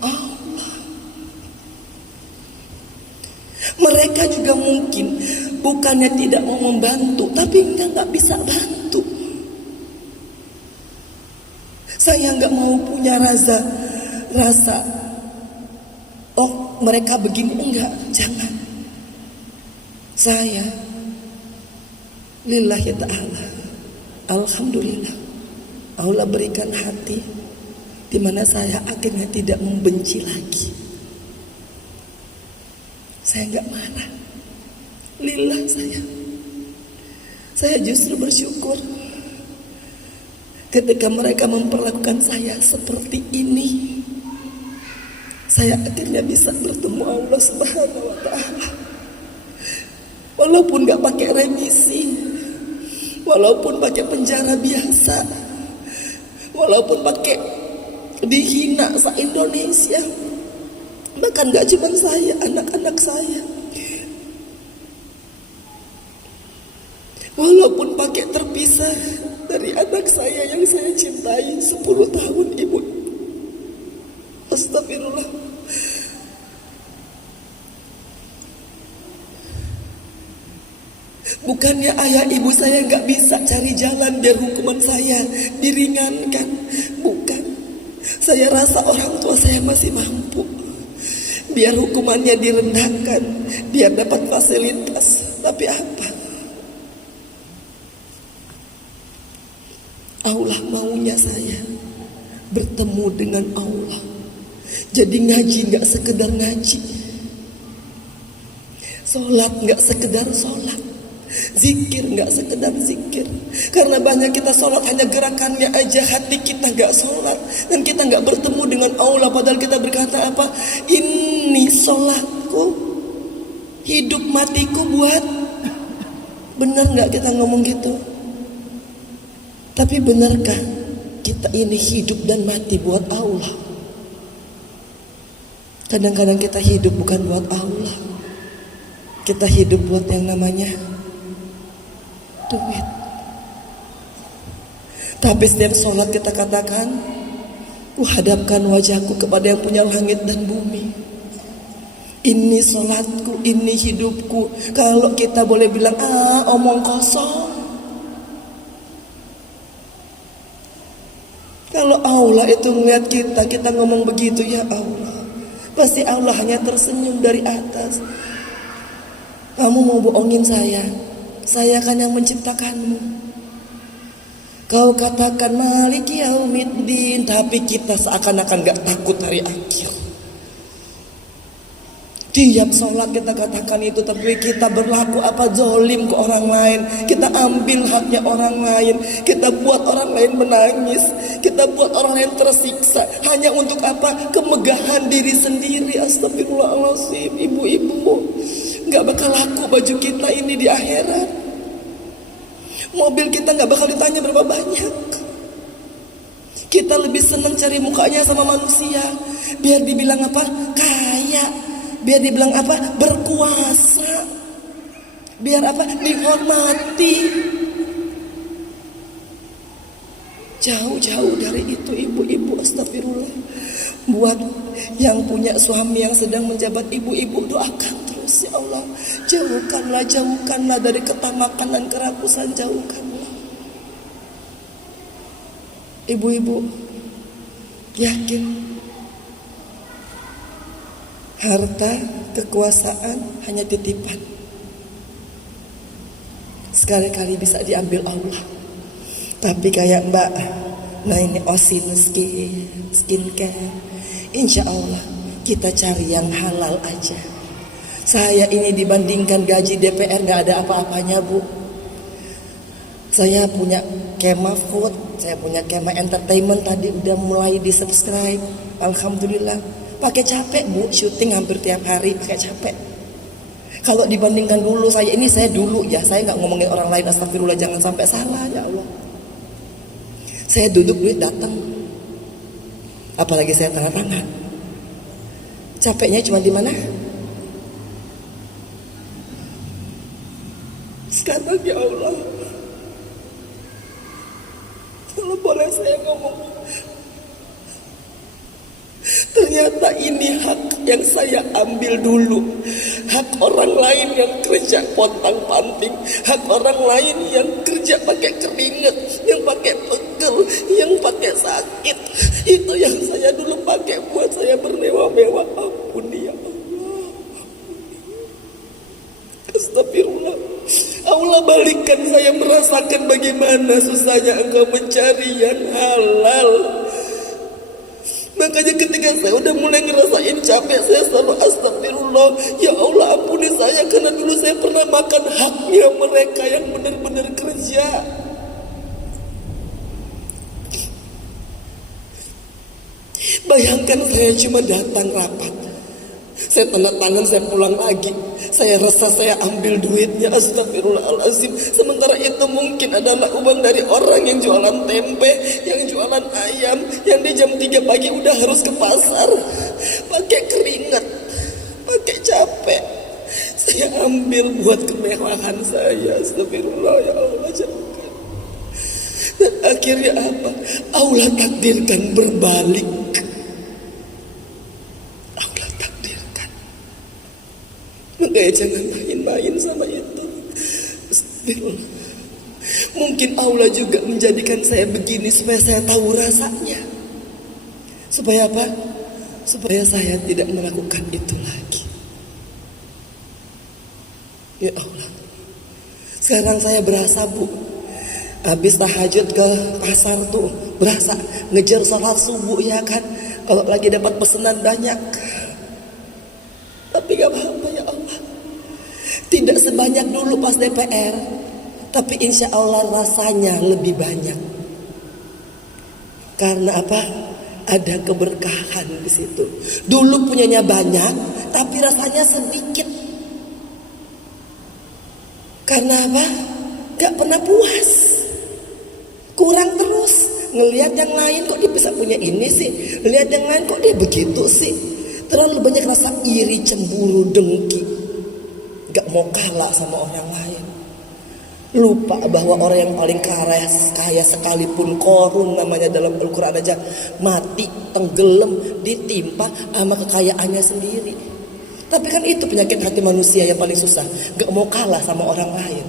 Allah. Mereka juga mungkin bukannya tidak mau membantu, tapi nggak bisa bantu. Saya nggak mau punya rasa oh mereka begini, enggak, jangan. Saya lillahi ta'ala, alhamdulillah, Allah berikan hati di mana saya akhirnya tidak membenci lagi. Saya nggak marah, lillah saya justru bersyukur ketika mereka memperlakukan saya seperti ini. Saya akhirnya bisa bertemu Allah Subhanahu wa Ta'ala, walaupun nggak pakai remisi, walaupun pakai penjara biasa, walaupun pakai dihina se-Indonesia. Bahkan gak cuma saya, anak-anak saya, walaupun pakai terpisah dari anak saya yang saya cintai 10 tahun, ibu. Astagfirullah. Bukannya ayah ibu saya gak bisa cari jalan biar hukuman saya diringankan, bukan. Saya rasa orang tua saya masih mampu biar hukumannya direndahkan, biar dapat fasilitas. Tapi apa? Allah maunya saya bertemu dengan Allah. Jadi ngaji gak sekedar ngaji, sholat gak sekedar sholat, zikir gak sekedar zikir. Karena banyak kita sholat hanya gerakannya aja, hati kita gak sholat, dan kita gak bertemu dengan Allah. Padahal kita berkata apa? Ini sholatku, hidup matiku buat. Benar gak kita ngomong gitu? Tapi benarkah kita ini hidup dan mati buat Allah? Kadang-kadang kita hidup bukan buat Allah, kita hidup buat yang namanya duit. Tapi setiap sholat kita katakan, kuhadapkan wajahku kepada yang punya langit dan bumi. Ini sholatku, ini hidupku. Kalau kita boleh bilang, omong kosong. Kalau Allah itu melihat kita ngomong begitu, ya Allah, pasti Allah hanya tersenyum dari atas. Kamu mau bohongin saya kan yang menciptakanmu. Kau katakan Maliki Yaumiddin, tapi kita seakan-akan gak takut hari akhir. Tiap sholat kita katakan itu, tapi kita berlaku apa? Zolim ke orang lain. Kita ambil haknya orang lain. Kita buat orang lain menangis. Kita buat orang lain tersiksa. Hanya untuk apa? Kemegahan diri sendiri. Astagfirullahaladzim. Ibu-ibu, gak bakal laku baju kita ini di akhirat. Mobil kita gak bakal ditanya berapa banyak. Kita lebih senang cari mukanya sama manusia, biar dibilang apa? Kaya. Biar dibilang apa? Berkuasa. Biar apa? Dihormati. Jauh-jauh dari itu, ibu-ibu. Astagfirullah. Buat yang punya suami yang sedang menjabat, ibu-ibu doakan terus, ya Allah, jauhkanlah dari ketamakan dan kerakusan. Jauhkanlah. Ibu-ibu yakin harta, kekuasaan hanya titipan. Sekali-kali bisa diambil Allah. Tapi kayak Mbak Naini Osin skincare, insya Allah kita cari yang halal aja. Saya ini dibandingkan gaji DPR gak ada apa-apanya, Bu. Saya punya Kema Food, saya punya Kema Entertainment, tadi udah mulai di subscribe. Alhamdulillah. Pakai capek, Bu, syuting hampir tiap hari, pakai capek. Kalau dibandingkan dulu, saya dulu ya, saya nggak ngomongin orang lain, astagfirullah, jangan sampai salah, ya Allah. Saya duduk, duit datang. Apalagi saya tanda tangan. Capeknya cuma di mana? Sekarang, ya Allah, kalau boleh saya ngomong, ternyata ini hak yang saya ambil dulu. Hak orang lain yang kerja pontang-panting, hak orang lain yang kerja pakai keringat, yang pakai pegel, yang pakai sakit. Itu yang saya dulu pakai buat saya bermewah-mewah. Ampuni ya Allah. Astagfirullah. Allah balikkan saya merasakan bagaimana susahnya engkau mencari yang halal. Makanya ketika saya udah mulai ngerasain capek, saya selalu astagfirullah, ya Allah ampuni saya, karena dulu saya pernah makan haknya mereka yang benar-benar kerja. Bayangkan saya cuma datang rapat, saya tanda tangan, saya pulang lagi, saya resah, saya ambil duitnya, astagfirullahaladzim. Sementara itu mungkin adalah uang dari orang yang jualan tempe, yang jualan ayam, yang di jam 3 pagi udah harus ke pasar, pakai keringat, pakai capek. Saya ambil buat kemewahan saya, astagfirullah, ya Allah jauhkan. Dan akhirnya apa? Allah takdirkan berbalik. Makanya jangan main-main sama itu. Astagfirullah. Mungkin Allah juga menjadikan saya begini supaya saya tahu rasanya. Supaya apa? Supaya saya tidak melakukan itu lagi. Ya Allah. Sekarang saya berasa, Bu, habis tahajud ke pasar tuh, berasa ngejar sholat subuh ya kan. Kalau lagi dapat pesanan banyak. Tapi gak apa-apa ya Allah. Tidak sebanyak dulu pas DPR, tapi insya Allah rasanya lebih banyak. Karena apa? Ada keberkahan di situ. Dulu punyanya banyak, tapi rasanya sedikit. Karena apa? Gak pernah puas. Kurang terus. Ngelihat yang lain kok dia bisa punya ini sih. Lihat yang lain kok dia begitu sih. Terlalu banyak rasa iri, cemburu, dengki. Gak mau kalah sama orang lain. Lupa bahwa orang yang paling kaya sekalipun, Korun namanya dalam Al-Quran aja, mati, tenggelam, ditimpa sama kekayaannya sendiri. Tapi kan itu penyakit hati manusia yang paling susah. Gak mau kalah sama orang lain.